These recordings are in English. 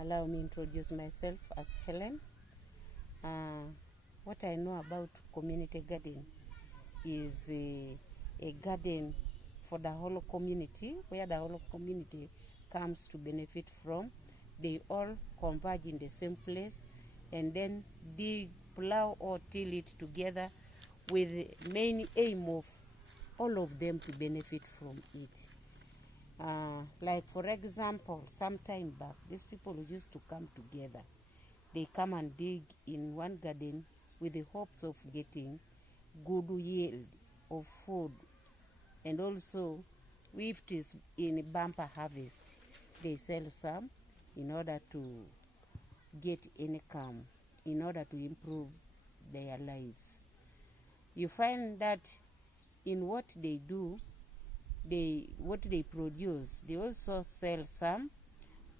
Allow me introduce myself as Helen. What I know about community garden is a garden for the whole community, where the whole community comes to benefit from. They all converge in the same place and then dig, plow or till it together with the main aim of all of them to benefit from it. Like for example, some time back, these people used to come together. They come and dig in one garden with the hopes of getting good yield of food. And also, if it is in a bumper harvest, they sell some in order to get income, in order to improve their lives. You find that in what they do, what they produce, they also sell some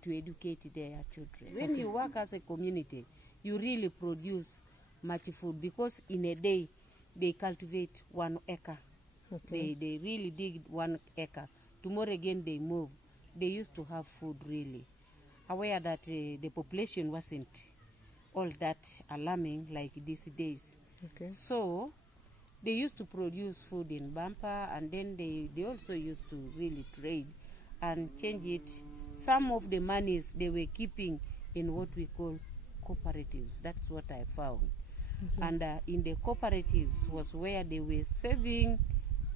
to educate their children. When you work as a community, you really produce much food, because in a day they cultivate 1 acre. They really dig 1 acre. Tomorrow again they move. They used to have food really. Aware that the population wasn't all that alarming like these days. So they used to produce food in bumper, and then they also used to really trade and change it. Some of the monies they were keeping in what we call cooperatives. That's what I found. And in the cooperatives was where they were saving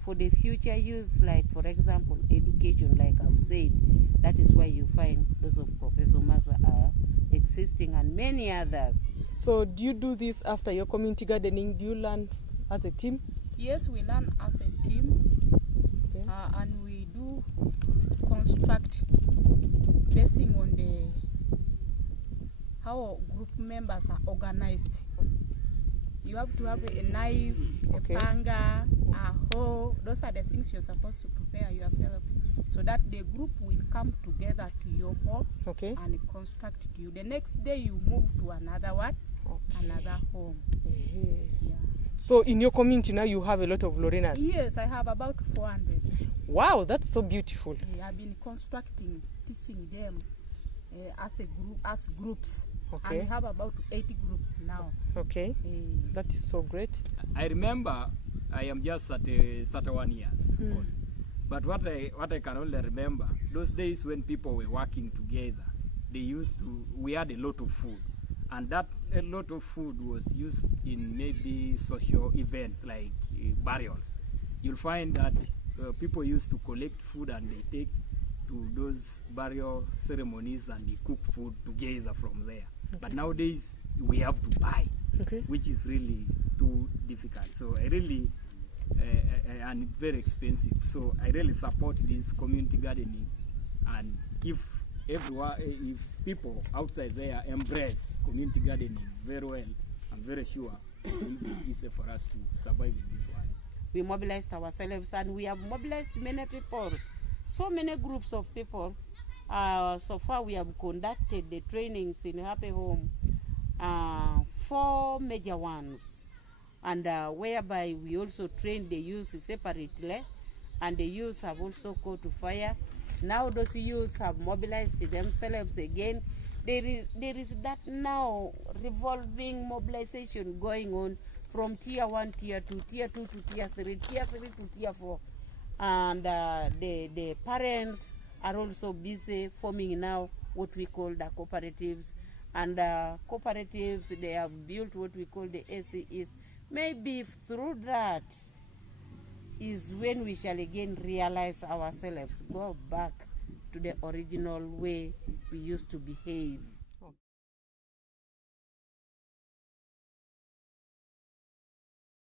for the future use, like for example education, like I've said. That is why you find those of Professor Maza are existing and many others. So do you do this after your community gardening? Do you learn as a team? Yes, we learn as a team. And we do construct basing on how group members are organized. You have to have a knife, a panga, a hoe. Those are the things you're supposed to prepare yourself, so that the group will come together to your home and construct you. The next day you move to another one, another home. Yeah. So in your community now you have a lot of Lorenas? Yes, I have about 400. Wow, that's so beautiful. I've been constructing, teaching them as a group, as groups. And we have about 80 groups now. That is so great. I remember I am just 31 years old. But what I can only remember, those days when people were working together, we had a lot of food. And that a lot of food was used in maybe social events like burials. You'll find that people used to collect food and they take to those burial ceremonies and they cook food together from there. But nowadays we have to buy, which is really too difficult. So I really, and it's very expensive. So I really support this community gardening. And if people outside there embrace community gardening very well, I'm very sure it will be easy for us to survive in this one. We mobilized ourselves, and we have mobilized many people, so many groups of people. So far we have conducted the trainings in Happy Home, 4 major ones, and whereby we also train the youth separately, and the youth have also called to fire. Now those youths have mobilized themselves again. There is that now revolving mobilization going on from tier 1, tier 2, tier 2 to tier 3, tier 3 to tier 4. And the parents are also busy forming now what we call the cooperatives. And cooperatives, they have built what we call the SUIs. Maybe through that is when we shall again realize ourselves, go back to the original way we used to behave.